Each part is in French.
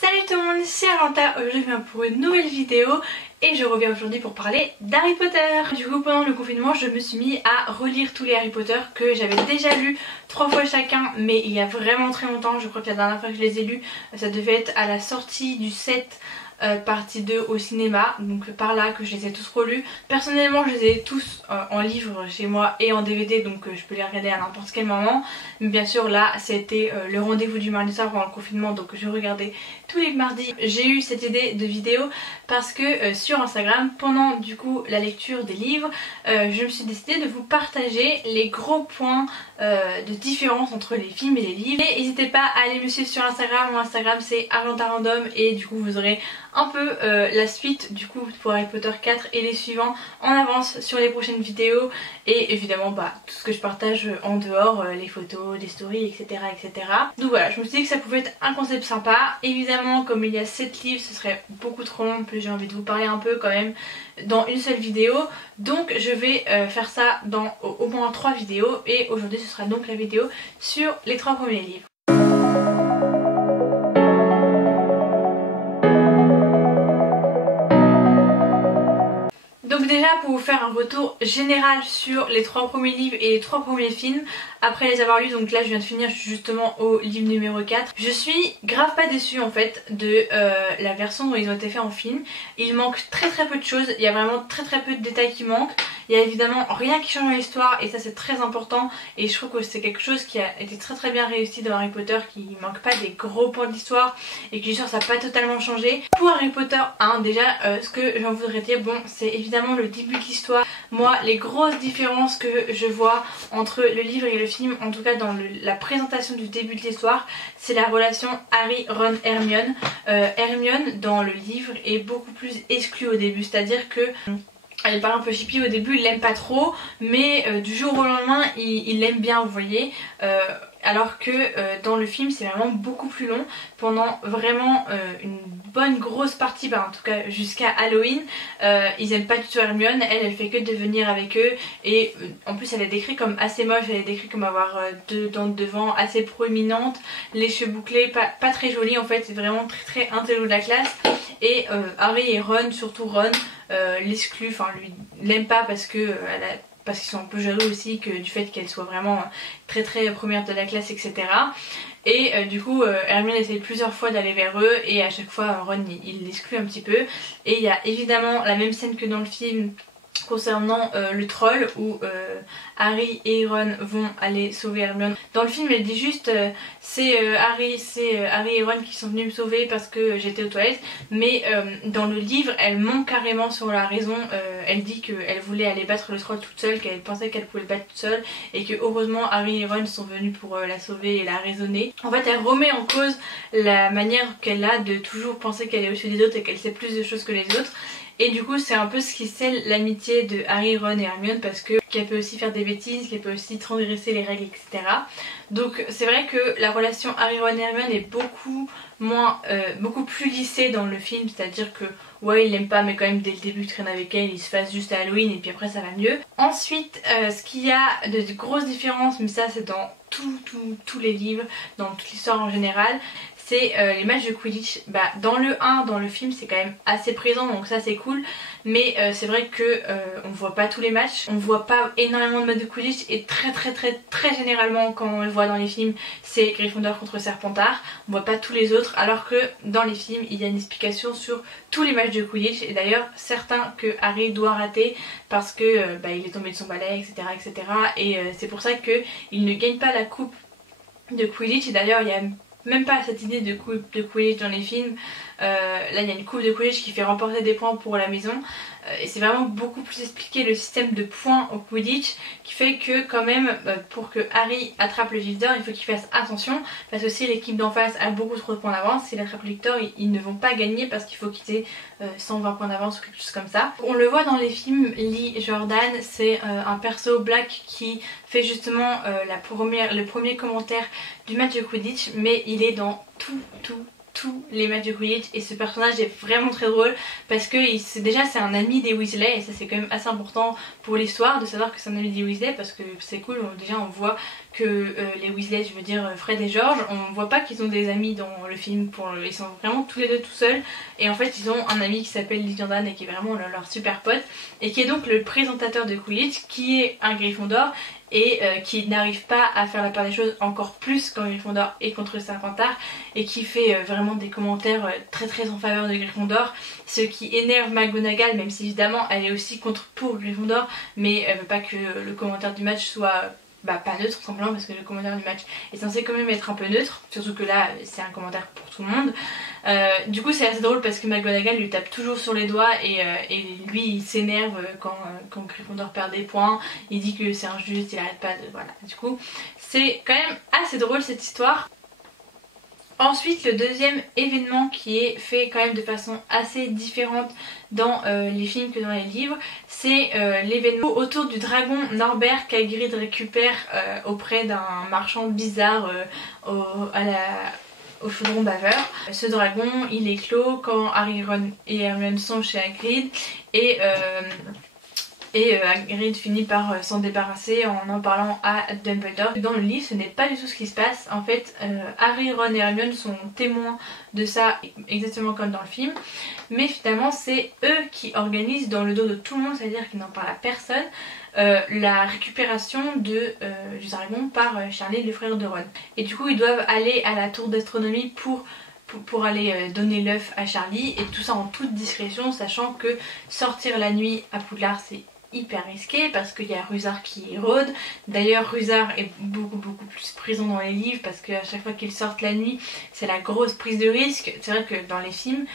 Salut tout le monde, c'est Aranta, aujourd'hui je viens pour une nouvelle vidéo et je reviens aujourd'hui pour parler d'Harry Potter. Du coup pendant le confinement je me suis mis à relire tous les Harry Potter que j'avais déjà lus 3 fois chacun, mais il y a vraiment très longtemps. Je crois que la dernière fois que je les ai lus ça devait être à la sortie du 7 partie 2 au cinéma, donc par là que je les ai tous relus. Personnellement je les ai tous en livre chez moi et en DVD, donc je peux les regarder à n'importe quel moment. Mais bien sûr là c'était le rendez-vous du mardi soir pendant le confinement, donc je regardais tous les mardis. J'ai eu cette idée de vidéo parce que sur Instagram, pendant du coup la lecture des livres, je me suis décidée de vous partager les gros points de différence entre les films et les livres. Et n'hésitez pas à aller me suivre sur Instagram. Mon Instagram c'est ArlantaRandom et du coup vous aurez un peu la suite du coup pour Harry Potter 4 et les suivants en avance sur les prochaines vidéos, et évidemment tout ce que je partage en dehors, les photos, les stories, etc., etc. Donc voilà, je me suis dit que ça pouvait être un concept sympa. Évidemment comme il y a 7 livres ce serait beaucoup trop long, en plus j'ai envie de vous parler un peu quand même dans une seule vidéo, donc je vais faire ça dans au moins 3 vidéos, et aujourd'hui ce sera donc la vidéo sur les 3 premiers livres. Donc déjà pour vous faire un retour général sur les 3 premiers livres et les 3 premiers films, après les avoir lus, donc là je viens de finir, je suis justement au livre numéro 4. Je suis grave pas déçue en fait de la version dont ils ont été faits en film. Il manque très peu de choses, il y a vraiment très peu de détails qui manquent. Il y a évidemment rien qui change dans l'histoire et ça c'est très important, et je trouve que c'est quelque chose qui a été très bien réussi dans Harry Potter, qui manque pas des gros points d'histoire et que l'histoire ça n'a pas totalement changé. Pour Harry Potter 1 déjà, ce que j'en voudrais dire, bon c'est évidemment le début de l'histoire. Moi les grosses différences que je vois entre le livre et le film, en tout cas dans la présentation du début de l'histoire, c'est la relation Harry, Ron, Hermione. Hermione dans le livre est beaucoup plus exclue au début, c'est-à-dire que elle parle un peu chippie au début, il l'aime pas trop, mais du jour au lendemain il l'aime bien, vous voyez. Alors que dans le film c'est vraiment beaucoup plus long. Pendant vraiment une bonne grosse partie, en tout cas jusqu'à Halloween, ils aiment pas du tout Hermione. Elle fait que de venir avec eux, et en plus elle est décrite comme assez moche, elle est décrite comme avoir deux dents de devant assez proéminentes, les cheveux bouclés, pas très jolie en fait, c'est vraiment très intello de la classe. Et Harry et Ron, surtout Ron, l'exclut, enfin lui l'aime pas parce que parce qu'ils sont un peu jaloux aussi du fait qu'elle soit vraiment très première de la classe, etc. Et du coup Hermione essaye plusieurs fois d'aller vers eux et à chaque fois Ron il l'exclut un petit peu. Et il y a évidemment la même scène que dans le film concernant le troll où Harry et Ron vont aller sauver Hermione. Dans le film elle dit juste c'est Harry et Ron qui sont venus me sauver parce que j'étais aux toilettes, mais dans le livre elle ment carrément sur la raison. Elle dit qu'elle voulait aller battre le troll toute seule, qu'elle pensait qu'elle pouvait le battre toute seule, et que heureusement Harry et Ron sont venus pour la sauver et la raisonner. En fait elle remet en cause la manière qu'elle a de toujours penser qu'elle est au-dessus des autres et qu'elle sait plus de choses que les autres. Et du coup c'est un peu ce qui scelle l'amitié de Harry, Ron et Hermione, parce qu'elle peut aussi faire des bêtises, qu'elle peut aussi transgresser les règles, etc. Donc c'est vrai que la relation Harry, Ron et Hermione est beaucoup plus lissée dans le film, c'est-à-dire que ouais il l'aime pas, mais quand même dès le début il traîne avec elle, il se fasse juste à Halloween et puis après ça va mieux. Ensuite ce qu'il y a de grosses différences, mais ça c'est dans tous les livres, dans toute l'histoire en général, c'est les matchs de Quidditch. Dans le 1, dans le film c'est quand même assez présent, donc ça c'est cool, mais c'est vrai que on voit pas tous les matchs, on voit pas énormément de matchs de Quidditch, et très généralement quand on le voit dans les films c'est Gryffondor contre Serpentard, on voit pas tous les autres, alors que dans les films il y a une explication sur tous les matchs de Quidditch, et d'ailleurs certains que Harry doit rater parce que il est tombé de son balai, etc., et c'est pour ça qu'il ne gagne pas la coupe de Quidditch. Et d'ailleurs il y a même pas cette idée de coupe de Quidditch dans les films. Là il y a une coupe de Quidditch qui fait remporter des points pour la maison, et c'est vraiment beaucoup plus expliqué le système de points au Quidditch, qui fait que quand même pour que Harry attrape le Victor il faut qu'il fasse attention, parce que si l'équipe d'en face a beaucoup trop de points d'avance, s'il attrape le Victor ils ne vont pas gagner parce qu'il faut qu'ils aient 120 points d'avance ou quelque chose comme ça. On le voit dans les films, Lee Jordan c'est un perso black qui fait justement le premier commentaire du match de Quidditch, mais il est dans tous les matchs de Quidditch et ce personnage est vraiment très drôle parce que déjà c'est un ami des Weasley et ça c'est quand même assez important pour l'histoire de savoir que c'est un ami des Weasley parce que c'est cool, déjà on voit que les Weasley, je veux dire Fred et George, on voit pas qu'ils ont des amis dans le film, ils sont vraiment tous les deux tout seuls et en fait ils ont un ami qui s'appelle Lee Jordan et qui est vraiment leur super pote et qui est donc le présentateur de Quidditch qui est un Gryffondor et qui n'arrive pas à faire la part des choses encore plus quand Gryffondor est contre Serpentard et qui fait vraiment des commentaires très en faveur de Gryffondor, ce qui énerve McGonagall, même si évidemment elle est aussi pour Gryffondor, mais elle veut pas que le commentaire du match soit pas neutre simplement parce que le commentaire du match est censé quand même être un peu neutre, surtout que là c'est un commentaire pour tout le monde. Du coup c'est assez drôle parce que McGonagall lui tape toujours sur les doigts et lui il s'énerve quand Gryffondor perd des points, il dit que c'est injuste, il arrête pas de... voilà, du coup c'est quand même assez drôle cette histoire. Ensuite le deuxième événement qui est fait quand même de façon assez différente dans les films que dans les livres, c'est l'événement autour du dragon Norbert qu'Hagrid récupère auprès d'un marchand bizarre au chaudron baveur. Ce dragon il éclot quand Harry, Ron et Hermione sont chez Hagrid et Hagrid finit par s'en débarrasser en parlant à Dumbledore. Dans le livre ce n'est pas du tout ce qui se passe, en fait Harry, Ron et Hermione sont témoins de ça exactement comme dans le film, mais finalement c'est eux qui organisent dans le dos de tout le monde, c'est à dire qu'ils n'en parlent à personne, la récupération du dragon par Charlie, le frère de Ron. Et du coup ils doivent aller à la tour d'astronomie pour aller donner l'œuf à Charlie et tout ça en toute discrétion, sachant que sortir la nuit à Poudlard c'est hyper risqué parce qu'il y a Rusard qui rôde. D'ailleurs Rusard est beaucoup plus présent dans les livres parce qu'à chaque fois qu'ils sortent la nuit c'est la grosse prise de risque. C'est vrai que dans les films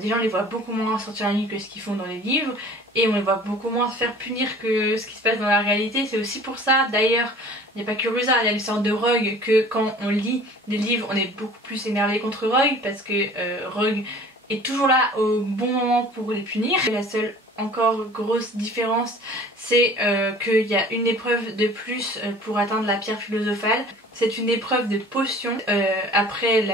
déjà on les voit beaucoup moins sortir la nuit que ce qu'ils font dans les livres et on les voit beaucoup moins se faire punir que ce qui se passe dans la réalité. C'est aussi pour ça d'ailleurs, il n'y a pas que Rusard, il y a l'histoire de Rogue, que quand on lit des livres on est beaucoup plus énervé contre Rogue parce que Rogue est toujours là au bon moment pour les punir. Et la seule encore grosse différence c'est qu'il y a une épreuve de plus pour atteindre la pierre philosophale. C'est une épreuve de potion. Après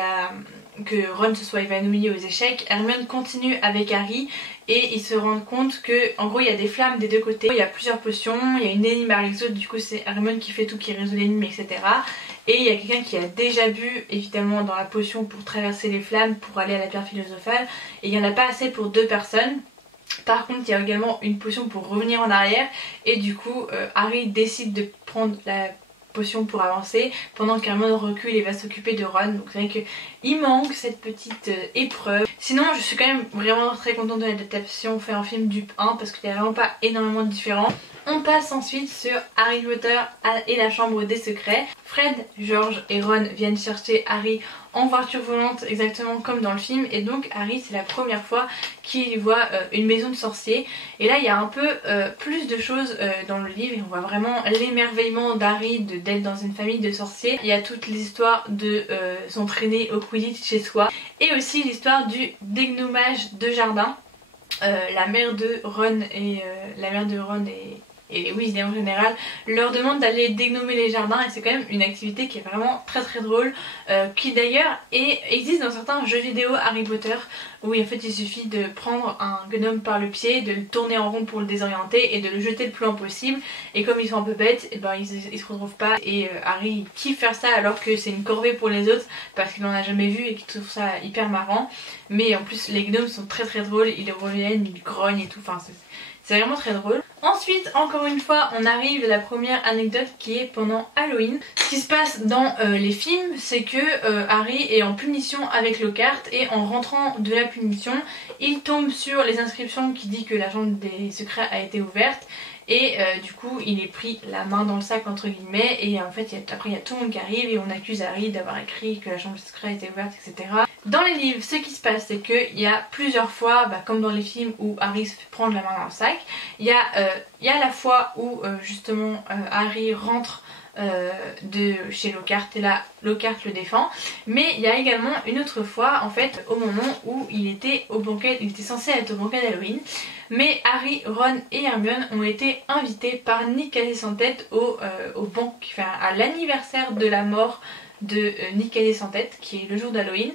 que Ron se soit évanoui aux échecs, Hermione continue avec Harry et ils se rendent compte que en gros il y a des flammes des deux côtés, il y a plusieurs potions, il y a une énigme à résoudre, du coup c'est Hermione qui fait tout, qui résout l'énigme, etc. Et il y a quelqu'un qui a déjà bu évidemment dans la potion pour traverser les flammes pour aller à la pierre philosophale et il n'y en a pas assez pour 2 personnes. Par contre il y a également une potion pour revenir en arrière et du coup Harry décide de prendre la potion pour avancer pendant qu'Hermione recule et va s'occuper de Ron. Donc c'est vrai qu'il manque cette petite épreuve. Sinon je suis quand même vraiment très contente de l'adaptation fait en film du 1 parce qu'il n'y a vraiment pas énormément de différence. On passe ensuite sur Harry Potter et la chambre des secrets. Fred, George et Ron viennent chercher Harry en voiture volante exactement comme dans le film et donc Harry c'est la première fois qu'il voit une maison de sorciers et là il y a un peu plus de choses dans le livre et on voit vraiment l'émerveillement d'Harry d'être dans une famille de sorciers. Il y a toutes les histoires de s'entraîner au Quidditch chez soi et aussi l'histoire du dégnomage de jardin. La mère de Ron et Weasley en général leur demande d'aller dégnommer les jardins et c'est quand même une activité qui est vraiment très drôle qui d'ailleurs existe dans certains jeux vidéo Harry Potter où en fait il suffit de prendre un gnome par le pied, de le tourner en rond pour le désorienter et de le jeter le plus loin possible et comme ils sont un peu bêtes et ben ils se retrouvent pas et Harry il kiffe faire ça alors que c'est une corvée pour les autres parce qu'il en a jamais vu et qu'il trouve ça hyper marrant, mais en plus les gnomes sont très drôles, ils reviennent, ils grognent et tout, enfin c'est vraiment très drôle. Ensuite, encore une fois, on arrive à la première anecdote qui est pendant Halloween. Ce qui se passe dans les films, c'est que Harry est en punition avec Lockhart et en rentrant de la punition, il tombe sur les inscriptions qui dit que la chambre des secrets a été ouverte. Et du coup il est pris la main dans le sac entre guillemets et en fait après il y a tout le monde qui arrive et on accuse Harry d'avoir écrit que la chambre secrète était ouverte, etc. Dans les livres ce qui se passe c'est qu'il y a plusieurs fois, comme dans les films où Harry se fait prendre la main dans le sac, il y a la fois où justement Harry rentre de chez Lockhart et là Lockhart le défend, mais il y a également une autre fois en fait au moment où il était censé être au banquet d'Halloween, mais Harry, Ron et Hermione ont été invités par Nick Cadet-Sans-Tête à l'anniversaire de la mort de Nick Cadet-Sans-Tête qui est le jour d'Halloween.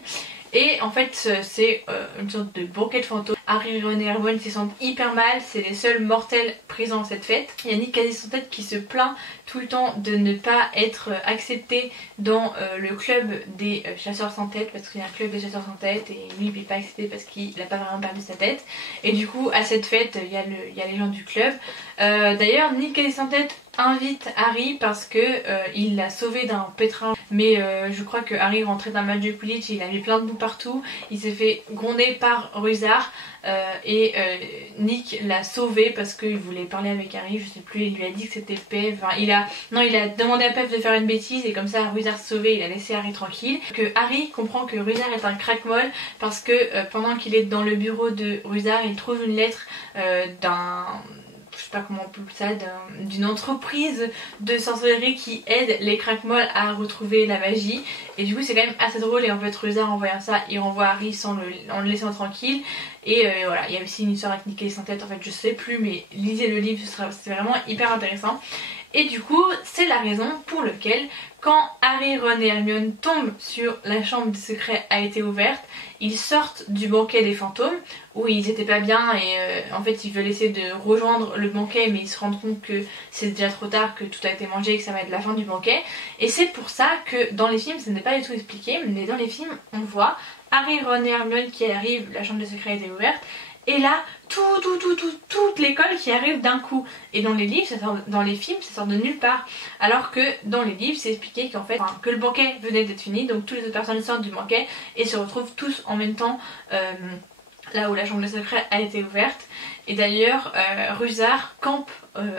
Et en fait c'est une sorte de banquet de fantômes. Harry, Ron et Hermione se sentent hyper mal, c'est les seuls mortels présents à cette fête. Il y a Nick quasi sans tête qui se plaint tout le temps de ne pas être accepté dans le club des chasseurs sans tête, parce qu'il y a un club des chasseurs sans tête et lui il n'est pas accepté parce qu'il n'a pas vraiment perdu sa tête. Et du coup à cette fête il y a les gens du club. D'ailleurs Nick quasi sans tête invite Harry parce que il l'a sauvé d'un pétrin, mais je crois que Harry rentrait d'un match de Quidditch, il a mis plein de boue partout, il s'est fait gronder par Rusard et Nick l'a sauvé parce qu'il voulait parler avec Harry, je sais plus, il lui a dit que c'était Pev, enfin, il a demandé à Pev de faire une bêtise et comme ça Rusard sauvé, il a laissé Harry tranquille. Que Harry comprend que Rusard est un crack-molle parce que pendant qu'il est dans le bureau de Rusard, il trouve une lettre je sais pas comment on peut ça, d'une entreprise de sorcellerie qui aide les crack-molles à retrouver la magie. Et du coup c'est quand même assez drôle, et en fait Rusard en voyant ça il renvoie Harry en le laissant tranquille. Et voilà, il y a aussi une histoire avec Nick sans tête, en fait je sais plus, mais lisez le livre, c'est vraiment hyper intéressant. Et du coup c'est la raison pour laquelle quand Harry, Ron et Hermione tombent sur la chambre des secrets a été ouverte, ils sortent du banquet des fantômes où ils étaient pas bien et en fait ils veulent essayer de rejoindre le banquet, mais ils se rendent compte que c'est déjà trop tard, que tout a été mangé et que ça va être la fin du banquet. Et c'est pour ça que dans les films ce n'est pas du tout expliqué, mais dans les films on voit Harry, Ron et Hermione qui arrivent, la chambre des secrets a été ouverte, et là toute l'école qui arrive d'un coup. Et dans les livres, dans les films ça sort de nulle part, alors que dans les livres c'est expliqué qu'en fait que le banquet venait d'être fini, donc toutes les autres personnes sortent du banquet et se retrouvent tous en même temps là où la chambre des secrets a été ouverte. Et d'ailleurs Rusard campe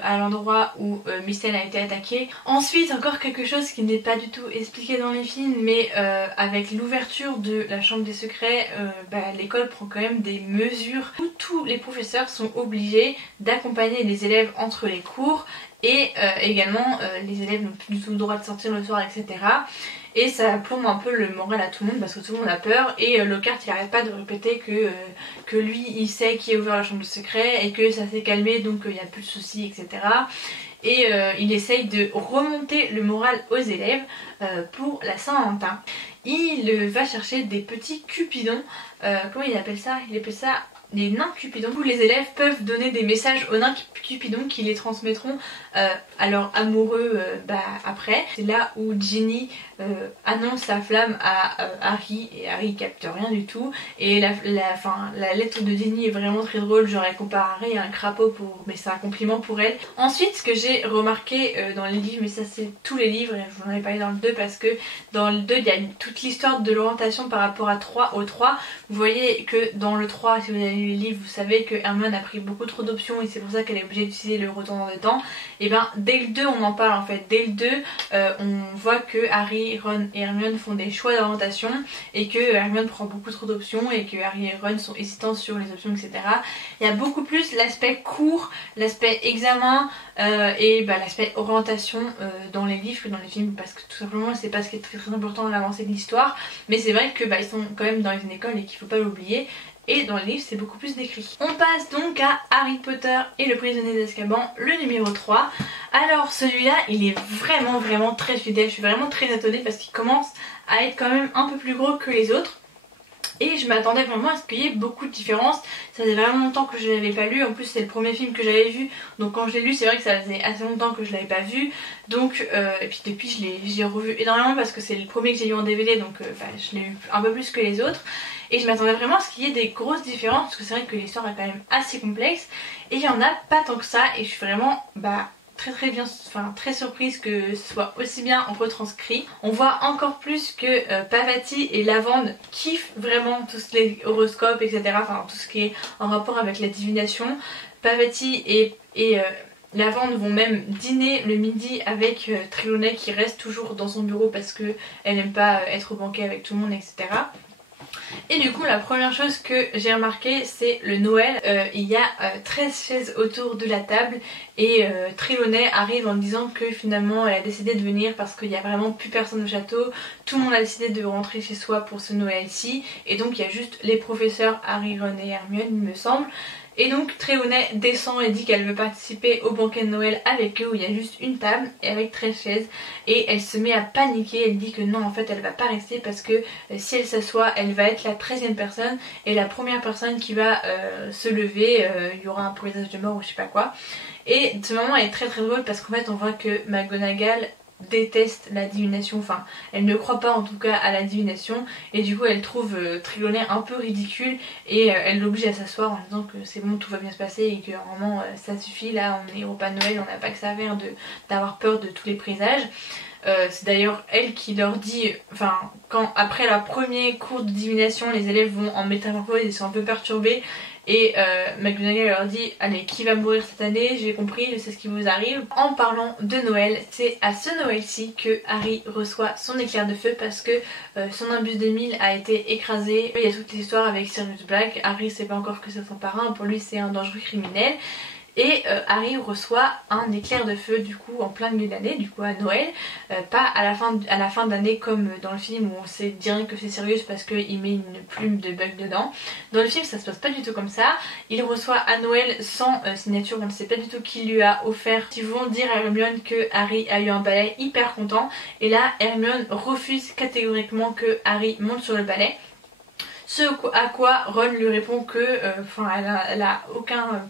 à l'endroit où Mystène a été attaquée. Ensuite encore quelque chose qui n'est pas du tout expliqué dans les films, mais avec l'ouverture de la chambre des secrets, l'école prend quand même des mesures où tous les professeurs sont obligés d'accompagner les élèves entre les cours, et également les élèves n'ont plus du tout le droit de sortir le soir, etc. Et ça plombe un peu le moral à tout le monde parce que tout le monde a peur, et Lockhart il arrête pas de répéter que lui il sait qui a ouvert la chambre de secret et que ça s'est calmé donc il n'y a plus de soucis, etc. Et il essaye de remonter le moral aux élèves pour la Saint-Valentin. Il va chercher des petits cupidons, comment il appelle ça? Il appelle ça des nains cupidons, où les élèves peuvent donner des messages aux nains cupidons qui les transmettront à leur amoureux après. C'est là où Ginny annonce sa flamme à Harry, et Harry capte rien du tout, et la lettre de Ginny est vraiment très drôle, j'aurais comparé à un crapaud mais c'est un compliment pour elle. Ensuite ce que j'ai remarqué dans les livres, mais ça c'est tous les livres, et je vous en ai parlé dans le 2 parce que dans le 2 il y a toute l'histoire de l'orientation par rapport au 3. Vous voyez que dans le 3, si vous avez lu les livres, vous savez que Hermione a pris beaucoup trop d'options et c'est pour ça qu'elle est obligée d'utiliser le retour de temps. Et ben dès le 2 on en parle en fait, dès le 2 on voit que Harry, Ron et Hermione font des choix d'orientation et que Hermione prend beaucoup trop d'options et que Harry et Ron sont hésitants sur les options, etc. Il y a beaucoup plus l'aspect cours, l'aspect examen et l'aspect orientation dans les livres que dans les films, parce que tout simplement c'est pas ce qui est très important dans l'avancée de l'histoire, mais c'est vrai que ils sont quand même dans une école et qu'il faut pas l'oublier. Et dans les livres c'est beaucoup plus décrit. On passe donc à Harry Potter et le prisonnier d'Azkaban, le numéro 3. Alors celui-là il est vraiment très fidèle, je suis vraiment très étonnée parce qu'il commence à être quand même un peu plus gros que les autres. Et je m'attendais vraiment à ce qu'il y ait beaucoup de différences. Ça faisait vraiment longtemps que je ne l'avais pas lu. En plus c'est le premier film que j'avais vu, donc quand je l'ai lu c'est vrai que ça faisait assez longtemps que je l'avais pas vu. Donc et puis depuis je l'ai revu énormément parce que c'est le premier que j'ai lu en DVD, donc je l'ai eu un peu plus que les autres. Et je m'attendais vraiment à ce qu'il y ait des grosses différences parce que c'est vrai que l'histoire est quand même assez complexe. Et il y en a pas tant que ça, et je suis vraiment très surprise que ce soit aussi bien retranscrit. On voit encore plus que Pavati et Lavande kiffent vraiment tout ce qui est horoscope, etc. Enfin tout ce qui est en rapport avec la divination. Pavati et Lavande vont même dîner le midi avec Trelawney qui reste toujours dans son bureau parce que elle n'aime pas être au banquet avec tout le monde, etc. Et du coup la première chose que j'ai remarqué c'est le Noël. Il y a 13 chaises autour de la table et Trelawney arrive en disant que finalement elle a décidé de venir parce qu'il n'y a vraiment plus personne au château. Tout le monde a décidé de rentrer chez soi pour ce Noël-ci, et donc il y a juste les professeurs Harry, Ron et Hermione il me semble. Et donc Trelawney descend et dit qu'elle veut participer au banquet de Noël avec eux où il y a juste une table et avec 13 chaises, et elle se met à paniquer. Elle dit que non, en fait elle va pas rester parce que si elle s'assoit elle va être la 13e personne et la première personne qui va se lever, il y aura un présage de mort ou je sais pas quoi. Et ce moment est très drôle parce qu'en fait on voit que McGonagall déteste la divination, enfin elle ne croit pas en tout cas à la divination, et du coup elle trouve Trelawney un peu ridicule et elle l'oblige à s'asseoir en disant que c'est bon, tout va bien se passer et que normalement ça suffit, là on est au repas de Noël, on n'a pas que ça à faire d'avoir peur de tous les présages. C'est d'ailleurs elle qui leur dit, enfin quand après leur premier cours de divination les élèves vont en métamorphose, ils sont un peu perturbés et McGonagall leur dit allez, qui va mourir cette année, j'ai compris, je sais ce qui vous arrive. En parlant de Noël, c'est à ce Noël-ci que Harry reçoit son éclair de feu parce que son imbus de mille a été écrasé. Il y a toute l'histoire avec Sirius Black, Harry sait pas encore que c'est son parrain, pour lui c'est un dangereux criminel. Et Harry reçoit un éclair de feu du coup en plein milieu d'année, du coup à Noël, pas à la fin d'année comme dans le film où on sait direct que c'est Sirius parce qu'il met une plume de bug dedans. Dans le film ça se passe pas du tout comme ça, il reçoit à Noël sans signature, on ne sait pas du tout qui lui a offert. Ils vont dire à Hermione que Harry a eu un balai, hyper content, et là Hermione refuse catégoriquement que Harry monte sur le balai. Ce à quoi Ron lui répond que elle a aucun...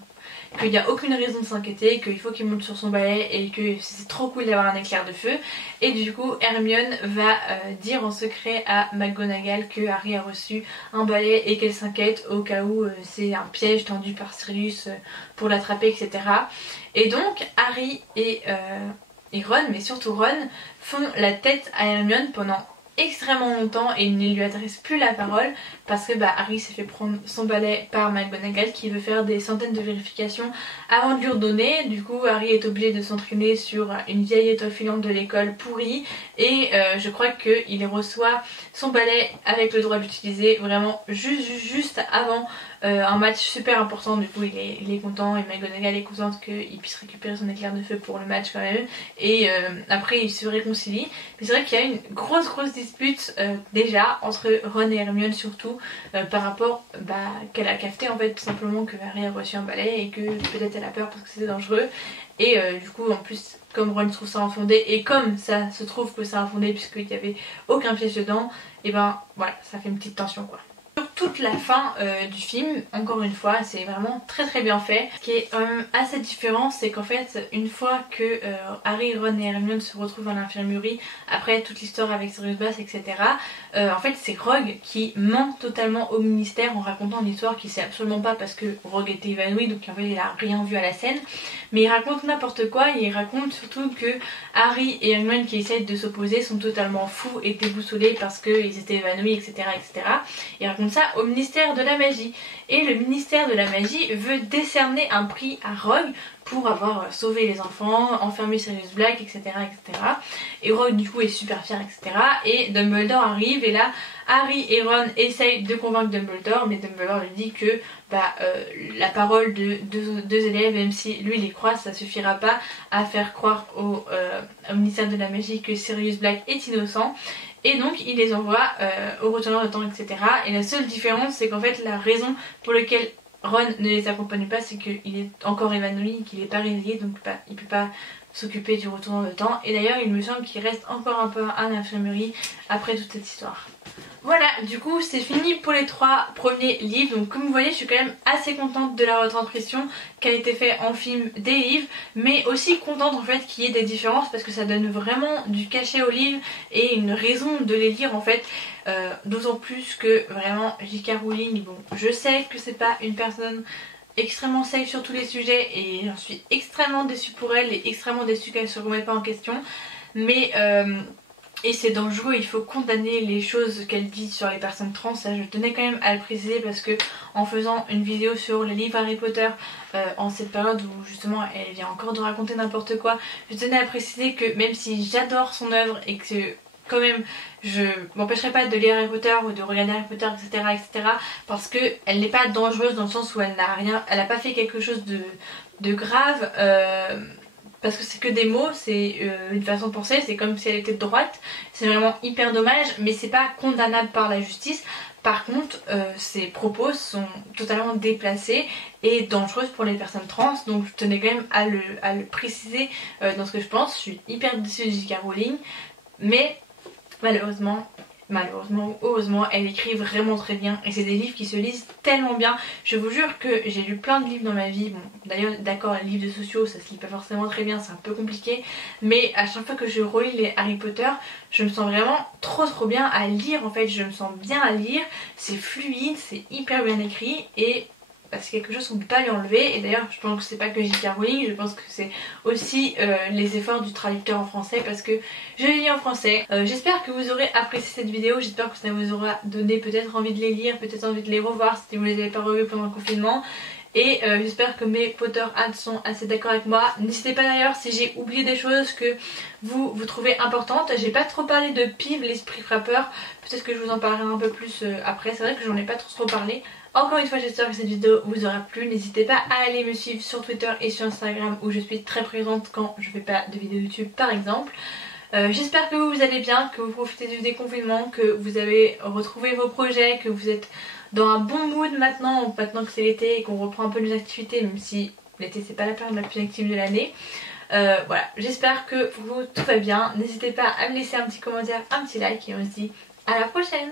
qu'il n'y a aucune raison de s'inquiéter, qu'il faut qu'il monte sur son balai et que c'est trop cool d'avoir un éclair de feu. Et du coup Hermione va dire en secret à McGonagall que Harry a reçu un balai et qu'elle s'inquiète au cas où c'est un piège tendu par Sirius pour l'attraper, etc. Et donc Harry et Ron, mais surtout Ron, font la tête à Hermione pendant extrêmement longtemps et il ne lui adresse plus la parole parce que Harry s'est fait prendre son balai par McGonagall qui veut faire des centaines de vérifications avant de lui redonner. Du coup Harry est obligé de s'entraîner sur une vieille étoile filante de l'école pourrie et je crois qu'il reçoit son balai avec le droit d'utiliser vraiment juste avant un match super important. Du coup il est content et McGonagall est contente qu'il puisse récupérer son éclair de feu pour le match quand même, et après ils se réconcilient. Mais c'est vrai qu'il y a une grosse dispute déjà entre Ron et Hermione, surtout par rapport qu'elle a cafeté en fait tout simplement que Harry a reçu un balai et que peut-être elle a peur parce que c'était dangereux, et du coup en plus comme Ron trouve ça infondé et comme ça se trouve que c'est infondé puisqu'il n'y avait aucun piège dedans, et voilà, ça fait une petite tension quoi. Sur toute la fin du film, encore une fois, c'est vraiment très bien fait. Ce qui est quand même assez différent, c'est qu'en fait, une fois que Harry, Ron et Hermione se retrouvent à l'infirmerie, après toute l'histoire avec Sirius Black, etc., en fait c'est Rogue qui ment totalement au ministère en racontant une histoire qu'il sait absolument pas parce que Rogue était évanoui, donc en fait il a rien vu à la scène. Mais il raconte n'importe quoi, et il raconte surtout que Harry et Hermione qui essayent de s'opposer sont totalement fous et déboussolés parce qu'ils étaient évanouis, etc. Il raconte ça au ministère de la magie, et le ministère de la magie veut décerner un prix à Rogue pour avoir sauvé les enfants, enfermé Sirius Black, etc. Et Rogue du coup est super fier, etc. Et Dumbledore arrive, et là Harry et Ron essayent de convaincre Dumbledore, mais Dumbledore lui dit que la parole de deux élèves, même si lui les croit, ça suffira pas à faire croire au ministère de la magie que Sirius Black est innocent. Et donc il les envoie au retourneur de temps, etc. Et la seule différence, c'est qu'en fait la raison pour laquelle Ron ne les accompagne pas, c'est qu'il est encore évanoui, qu'il n'est pas réveillé, donc il peut pas s'occuper du retourneur de temps. Et d'ailleurs il me semble qu'il reste encore un peu à l'infirmerie après toute cette histoire. Voilà, du coup c'est fini pour les 3 premiers livres. Donc comme vous voyez, je suis quand même assez contente de la retranscription qui a été faite en film des livres, mais aussi contente en fait qu'il y ait des différences parce que ça donne vraiment du cachet aux livres et une raison de les lire en fait. D'autant plus que vraiment J.K. Rowling, bon, je sais que c'est pas une personne extrêmement safe sur tous les sujets et j'en suis extrêmement déçue pour elle et extrêmement déçue qu'elle se remette pas en question, mais et c'est dangereux, il faut condamner les choses qu'elle dit sur les personnes trans. Ça, je tenais quand même à le préciser parce que en faisant une vidéo sur les livres Harry Potter en cette période où justement elle vient encore de raconter n'importe quoi, je tenais à préciser que même si j'adore son œuvre et que quand même je m'empêcherai pas de lire Harry Potter ou de regarder Harry Potter, etc. parce que elle n'est pas dangereuse dans le sens où elle n'a pas fait quelque chose de grave. Parce que c'est que des mots, c'est une façon de penser, c'est comme si elle était de droite, c'est vraiment hyper dommage, mais c'est pas condamnable par la justice. Par contre, ces propos sont totalement déplacés et dangereux pour les personnes trans, donc je tenais quand même à le préciser dans ce que je pense. Je suis hyper déçue de J.K. Rowling, mais malheureusement ou heureusement, elle écrit vraiment très bien et c'est des livres qui se lisent tellement bien. Je vous jure que j'ai lu plein de livres dans ma vie. Bon, d'ailleurs, d'accord, les livres de sociaux ça se lit pas forcément très bien, c'est un peu compliqué, mais à chaque fois que je relis les Harry Potter, je me sens vraiment trop bien à lire en fait. Je me sens bien à lire, c'est fluide, c'est hyper bien écrit et c'est quelque chose qu'on ne peut pas lui enlever. Et d'ailleurs je pense que c'est pas que J.K. Rowling, je pense que c'est aussi les efforts du traducteur en français, parce que je les lis en français. J'espère que vous aurez apprécié cette vidéo, j'espère que ça vous aura donné peut-être envie de les lire, peut-être envie de les revoir si vous les avez pas revus pendant le confinement. Et j'espère que mes Potterheads sont assez d'accord avec moi. N'hésitez pas d'ailleurs si j'ai oublié des choses que vous trouvez importantes. J'ai pas trop parlé de Pive, l'esprit frappeur, peut-être que je vous en parlerai un peu plus après. C'est vrai que j'en ai pas trop parlé. Encore une fois, j'espère que cette vidéo vous aura plu. N'hésitez pas à aller me suivre sur Twitter et sur Instagram où je suis très présente quand je fais pas de vidéos YouTube par exemple. J'espère que vous allez bien, que vous profitez du déconfinement, que vous avez retrouvé vos projets, que vous êtes dans un bon mood maintenant que c'est l'été et qu'on reprend un peu nos activités, même si l'été c'est pas la période la plus active de l'année. Voilà, j'espère que pour vous tout va bien. N'hésitez pas à me laisser un petit commentaire, un petit like et on se dit à la prochaine.